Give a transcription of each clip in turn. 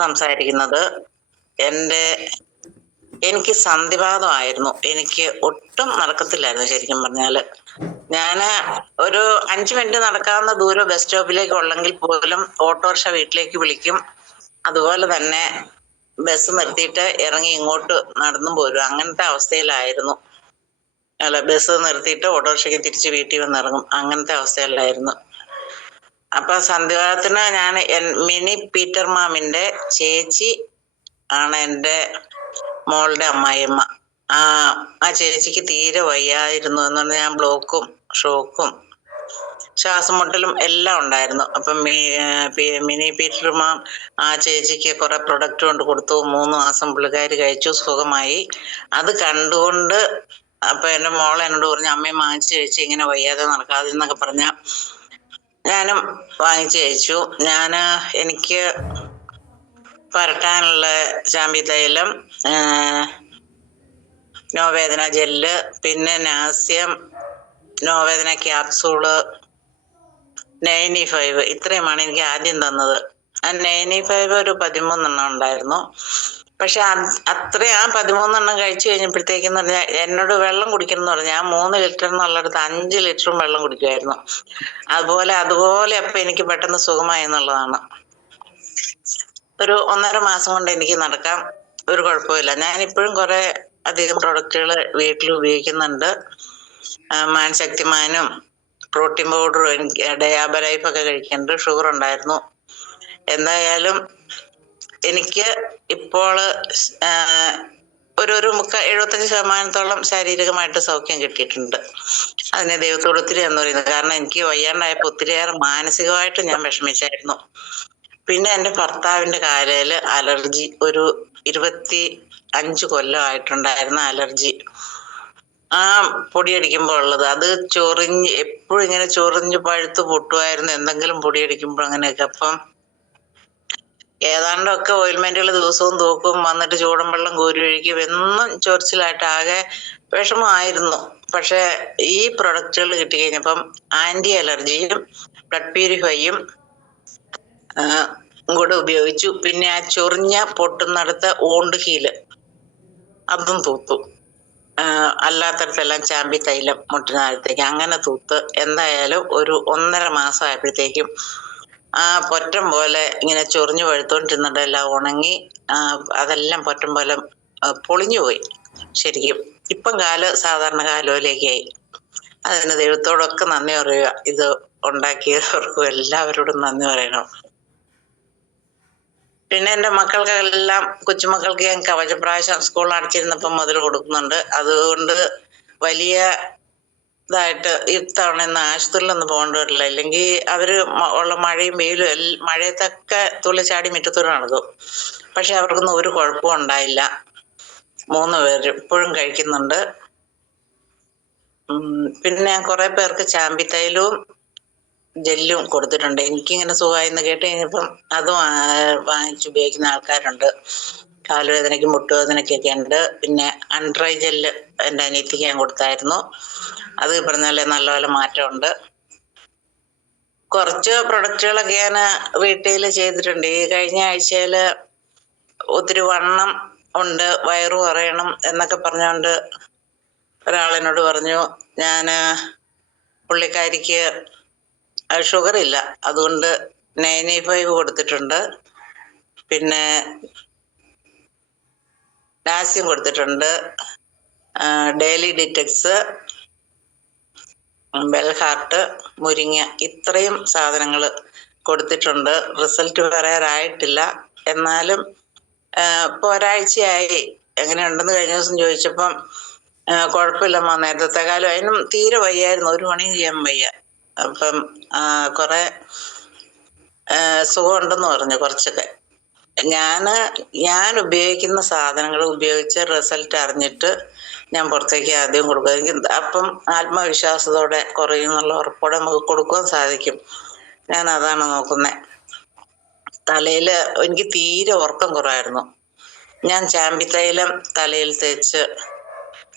സംസാരിക്കുന്നത്. എനിക്ക് സന്ധിവാതമായിരുന്നു. എനിക്ക് ഒട്ടും നടക്കത്തില്ലായിരുന്നു ശരിക്കും പറഞ്ഞാല്. ഞാന് ഒരു 5 മിനിറ്റ് നടക്കാവുന്ന ദൂരം ബസ് സ്റ്റോപ്പിലേക്ക് ഉള്ളെങ്കിൽ പോലും ഓട്ടോറിക്ഷ വീട്ടിലേക്ക് വിളിക്കും. അതുപോലെ തന്നെ ബസ് നിർത്തിയിട്ട് ഇറങ്ങി ഇങ്ങോട്ട് നടന്നും പോരും. അങ്ങനത്തെ അവസ്ഥയിലായിരുന്നു. അല്ല, ബസ് നിർത്തിയിട്ട് ഓട്ടോറിക്ഷയ്ക്ക് തിരിച്ച് വീട്ടിൽ വന്നിറങ്ങും. അങ്ങനത്തെ അവസ്ഥയിലായിരുന്നു. അപ്പൊ സന്ധിവാതത്തിന് ഞാൻ മിനി പീറ്റർ മാമിന്റെ ചേച്ചി ആണ് എൻ്റെ മോളുടെ അമ്മായിയമ്മ. ആ ചേച്ചിക്ക് തീരെ വയ്യായിരുന്നു എന്ന് പറഞ്ഞാൽ ഞാൻ ബ്ലോക്കും ഷോക്കും ശ്വാസം മുട്ടലും എല്ലാം ഉണ്ടായിരുന്നു. അപ്പം മിനി പീറ്റർ മാം ആ ചേച്ചിക്ക് കുറെ പ്രൊഡക്റ്റ് കൊണ്ട് കൊടുത്തു. 3 മാസം പുള്ളിക്കാരി കഴിച്ചു, സുഖമായി. അത് കണ്ടുകൊണ്ട് അപ്പൊ എൻ്റെ മോൾ എന്നോട് പറഞ്ഞു, അമ്മയും വാങ്ങിച്ചു കഴിച്ചു, ഇങ്ങനെ വയ്യാതെ നടക്കാതെ എന്നൊക്കെ പറഞ്ഞ ഞാനും വാങ്ങിച്ചു കഴിച്ചു. എനിക്ക് പരട്ടാനുള്ള ചാമ്പി തൈലം, നോവേദന ജെല്ല്, പിന്നെ നാസ്യം, നോവേദന ക്യാപ്സൂള്, 95 ഇത്രയുമാണ് എനിക്ക് ആദ്യം തന്നത്. ആ 95 ഒരു 13 ഉണ്ടായിരുന്നു. പക്ഷെ അത്രയും ആ 13 കഴിച്ചു കഴിഞ്ഞപ്പോഴത്തേക്കെന്ന് പറഞ്ഞാൽ എന്നോട് വെള്ളം കുടിക്കണം എന്ന് പറഞ്ഞാൽ ഞാൻ 3 ലിറ്റർ എന്നുള്ളിടത്ത് 5 ലിറ്ററും വെള്ളം കുടിക്കുമായിരുന്നു. അതുപോലെ അപ്പൊ എനിക്ക് പെട്ടെന്ന് സുഖമായി എന്നുള്ളതാണ്. ഒരു 1.5 മാസം കൊണ്ട് എനിക്ക് നടക്കാം, ഒരു കുഴപ്പമില്ല. ഞാൻ ഇപ്പോഴും കുറെ അധികം പ്രൊഡക്റ്റുകൾ വീട്ടിൽ ഉപയോഗിക്കുന്നുണ്ട്. മാൻശക്തിമാനും പ്രോട്ടീൻ പൗഡറും, എനിക്ക് ഡയാബലൈഫ് ഒക്കെ കഴിക്കുന്നുണ്ട്. ഷുഗർ ഉണ്ടായിരുന്നു. എന്തായാലും എനിക്ക് ഇപ്പോൾ ഒരു 75% ശാരീരികമായിട്ട് സൗഖ്യം കിട്ടിയിട്ടുണ്ട്. അതിന് ദൈവത്തോട് ഒത്തിരി എന്ന് പറയുന്നത്. കാരണം എനിക്ക് വയ്യാണ്ടായപ്പോൾ ഒത്തിരിയേറെ മാനസികമായിട്ട് ഞാൻ വിഷമിച്ചായിരുന്നു. പിന്നെ എൻ്റെ ഭർത്താവിന്റെ കാലയില് അലർജി ഒരു 25 കൊല്ലമായിട്ടുണ്ടായിരുന്ന അലർജി. ആ പൊടിയടിക്കുമ്പോൾ ഉള്ളത്, അത് എപ്പോഴും ഇങ്ങനെ ചൊറിഞ്ഞ് പഴുത്ത് പൊട്ടുമായിരുന്നു എന്തെങ്കിലും പൊടിയടിക്കുമ്പോൾ അങ്ങനെയൊക്കെ. അപ്പം ഏതാണ്ടൊക്കെ ഓയിൽമെന്റുകൾ ദിവസവും തൂക്കും, വന്നിട്ട് ചൂടൻ വെള്ളം കോരി ഒഴിക്കും, എന്നും ചൊറിച്ചിലായിട്ട് ആകെ വിഷമമായിരുന്നു. പക്ഷെ ഈ പ്രൊഡക്റ്റുകൾ കിട്ടിക്കഴിഞ്ഞപ്പം ആന്റി അലർജിയും ബ്ലഡ് പ്യൂരിഫൈയും കൂടെ ഉപയോഗിച്ചു. പിന്നെ ആ ചൊറിഞ്ഞ പൊട്ടുന്നിടത്ത് ഓണ്ട് ഹീല് അതും തൂത്തു. അല്ലാത്തടത്തെല്ലാം ചാമ്പി തൈലം മുട്ടിനകത്തേക്ക് അങ്ങനെ തൂത്ത് എന്തായാലും ഒരു 1.5 മാസം ആയപ്പോഴത്തേക്കും ആ പൊറ്റം പോലെ ഇങ്ങനെ ചൊറിഞ്ഞു പഴുത്തോണ്ടിരുന്നിട്ടെല്ലാം ഉണങ്ങി. അതെല്ലാം പൊറ്റം പോലെ പൊളിഞ്ഞുപോയി ശരിക്കും. ഇപ്പം സാധാരണ കാലോലേക്കായി. അതിന് ദൈവത്തോടൊക്കെ നന്ദി പറയുക. ഇത് ഉണ്ടാക്കിയവർക്കും എല്ലാവരോടും നന്ദി പറയണം. പിന്നെ എൻ്റെ മക്കൾക്കെല്ലാം, കൊച്ചുമക്കൾക്ക് ഞാൻ കവചപ്രാശം സ്കൂൾ അടച്ചിരുന്നപ്പം മുതൽ കൊടുക്കുന്നുണ്ട്. അതുകൊണ്ട് വലിയ ഇതായിട്ട് ഇത്തവണ ആശുപത്രിയിലൊന്നും പോകേണ്ടി വരില്ല. ഇല്ലെങ്കിൽ അവര് ഉള്ള മഴയും വെയിലും മഴയത്തൊക്കെ തുള്ളിച്ചാടി മുറ്റത്തൂടെ നടക്കും. പക്ഷെ അവർക്കൊന്നും ഒരു കുഴപ്പവും ഉണ്ടായില്ല. 3 പേരും ഇപ്പോഴും കഴിക്കുന്നുണ്ട്. പിന്നെ ഞാൻ കുറെ പേർക്ക് ചാമ്പി തൈലവും ജെല്ലും കൊടുത്തിട്ടുണ്ട്. എനിക്കിങ്ങനെ സുഖമായിന്ന് കേട്ട് കഴിഞ്ഞപ്പം അതും വാങ്ങിച്ചുപയോഗിക്കുന്ന ആൾക്കാരുണ്ട്. കാലുവേദനയ്ക്കും മുട്ടുവേദനയ്ക്കൊക്കെ ഉണ്ട്. പിന്നെ അൺഡ്രൈ ജെല്ല് എൻ്റെ അനിയത്തിക്ക് ഞാൻ കൊടുത്തായിരുന്നു. അത് പറഞ്ഞാലേ നല്ലപോലെ മാറ്റമുണ്ട്. കുറച്ച് പ്രൊഡക്റ്റുകളൊക്കെ ഞാൻ വീട്ടിൽ ചെയ്തിട്ടുണ്ട്. ഈ കഴിഞ്ഞ ആഴ്ചയിൽ ഒത്തിരി വണ്ണം ഉണ്ട്, വയറു കുറയണം എന്നൊക്കെ പറഞ്ഞുകൊണ്ട് ഒരാളെന്നോട് പറഞ്ഞു. പുള്ളിക്കാരിക്ക് ഷുഗർ ഇല്ല, അതുകൊണ്ട് 95 കൊടുത്തിട്ടുണ്ട്. പിന്നെ നാസ്യം കൊടുത്തിട്ടുണ്ട്, ഡെയിലി ഡിറ്റക്സ്, ബെൽഹാർട്ട്, മുരിങ്ങ, ഇത്രയും സാധനങ്ങൾ കൊടുത്തിട്ടുണ്ട്. റിസൾട്ട് പറയാറായിട്ടില്ല. എന്നാലും ഇപ്പൊ ഒരാഴ്ചയായി. എങ്ങനെയുണ്ടെന്ന് കഴിഞ്ഞ ദിവസം ചോദിച്ചപ്പം കുഴപ്പമില്ലമ്മ, നേരത്തെ കാലം അതിനും തീരെ വയ്യായിരുന്നു, ഒരു പണിയും ചെയ്യാൻ വയ്യ. അപ്പം കുറെ സുഖമുണ്ടെന്ന് പറഞ്ഞു കുറച്ചൊക്കെ. ഞാൻ ഉപയോഗിക്കുന്ന സാധനങ്ങൾ ഉപയോഗിച്ച് റിസൾട്ട് അറിഞ്ഞിട്ട് ഞാൻ പുറത്തേക്ക് ആദ്യം കൊടുക്കുക. എനിക്ക് അപ്പം ആത്മവിശ്വാസത്തോടെ കുറയും എന്നുള്ള ഉറപ്പോടെ നമുക്ക് കൊടുക്കുവാൻ സാധിക്കും. ഞാൻ അതാണ് നോക്കുന്നത്. തലയിൽ എനിക്ക് തീരെ ഉറക്കം കുറവായിരുന്നു. ഞാൻ ചാമ്പി തൈലം തലയിൽ തേച്ച്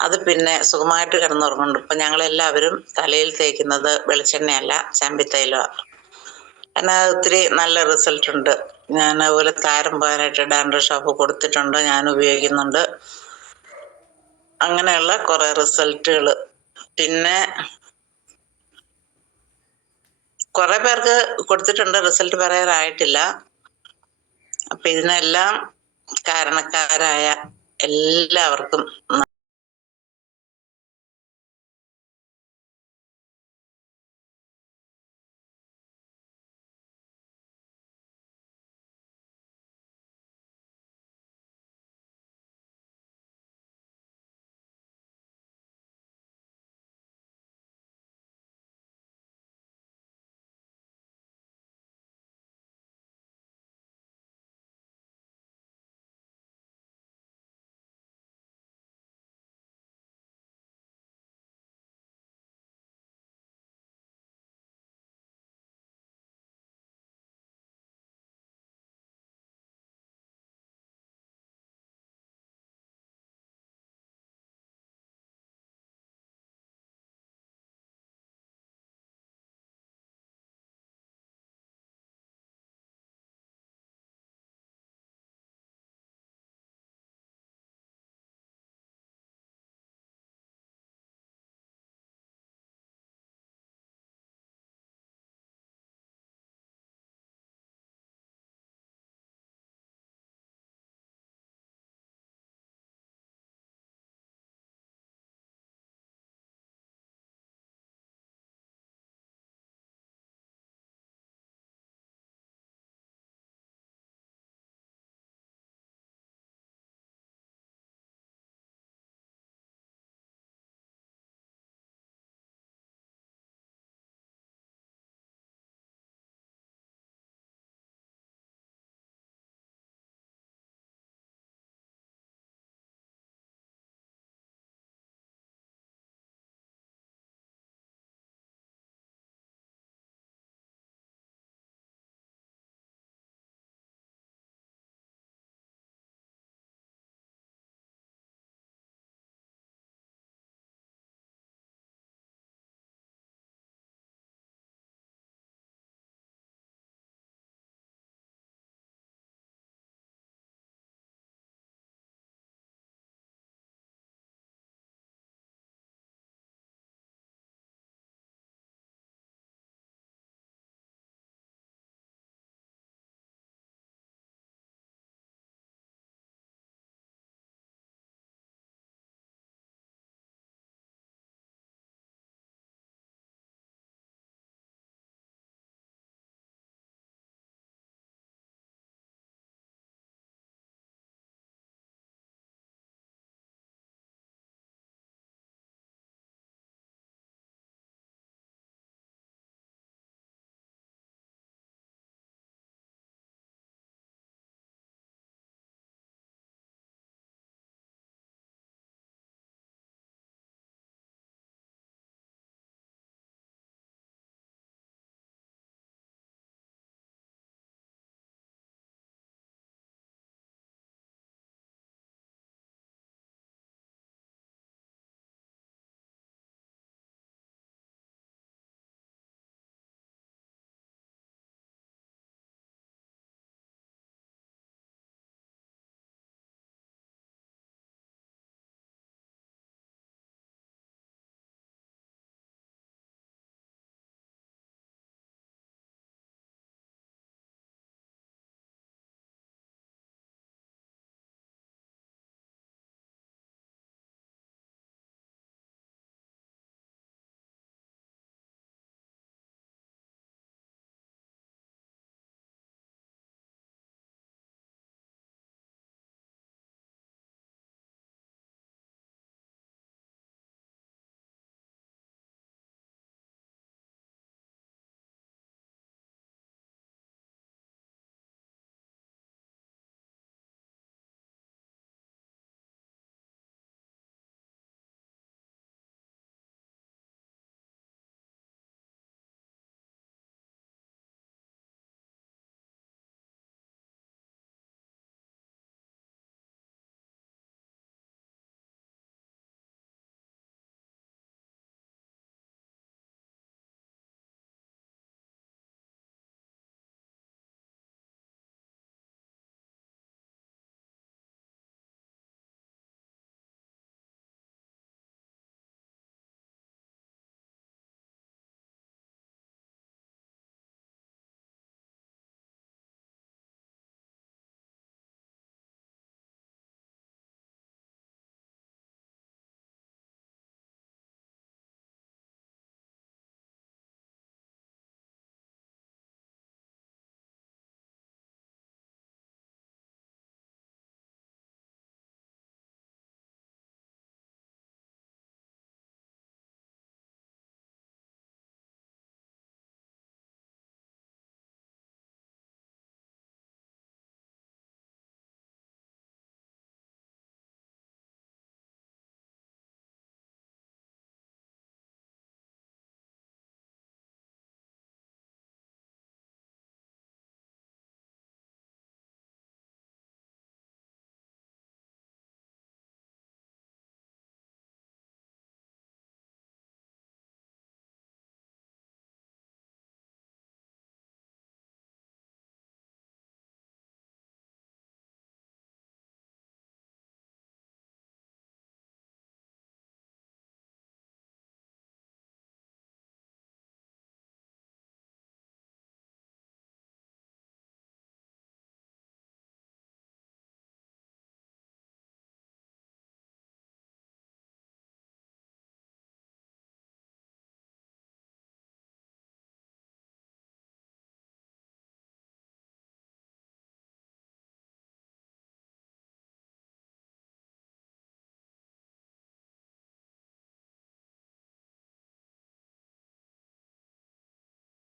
അത് പിന്നെ സുഖമായിട്ട് കിടന്നുറങ്ങുന്നുണ്ട്. ഇപ്പം ഞങ്ങളെല്ലാവരും തലയിൽ തേക്കുന്നത് വെളിച്ചെണ്ണയല്ല, ചാമ്പി തൈലമാണ്. അതിനകത്ത് ഒത്തിരി നല്ല റിസൾട്ട് ഉണ്ട്. ഞാൻ അതുപോലെ താരം പോകാനായിട്ട് ഡാൻഡ്രഫ് ഷാമ്പു കൊടുത്തിട്ടുണ്ട്, ഞാൻ ഉപയോഗിക്കുന്നുണ്ട്. അങ്ങനെയുള്ള കുറെ റിസൾട്ടുകൾ. പിന്നെ കുറെ പേർക്ക് കൊടുത്തിട്ടുണ്ട്, റിസൾട്ട് പറയാറായിട്ടില്ല. അപ്പൊ ഇതിനെല്ലാം കാരണക്കാരായ എല്ലാവർക്കും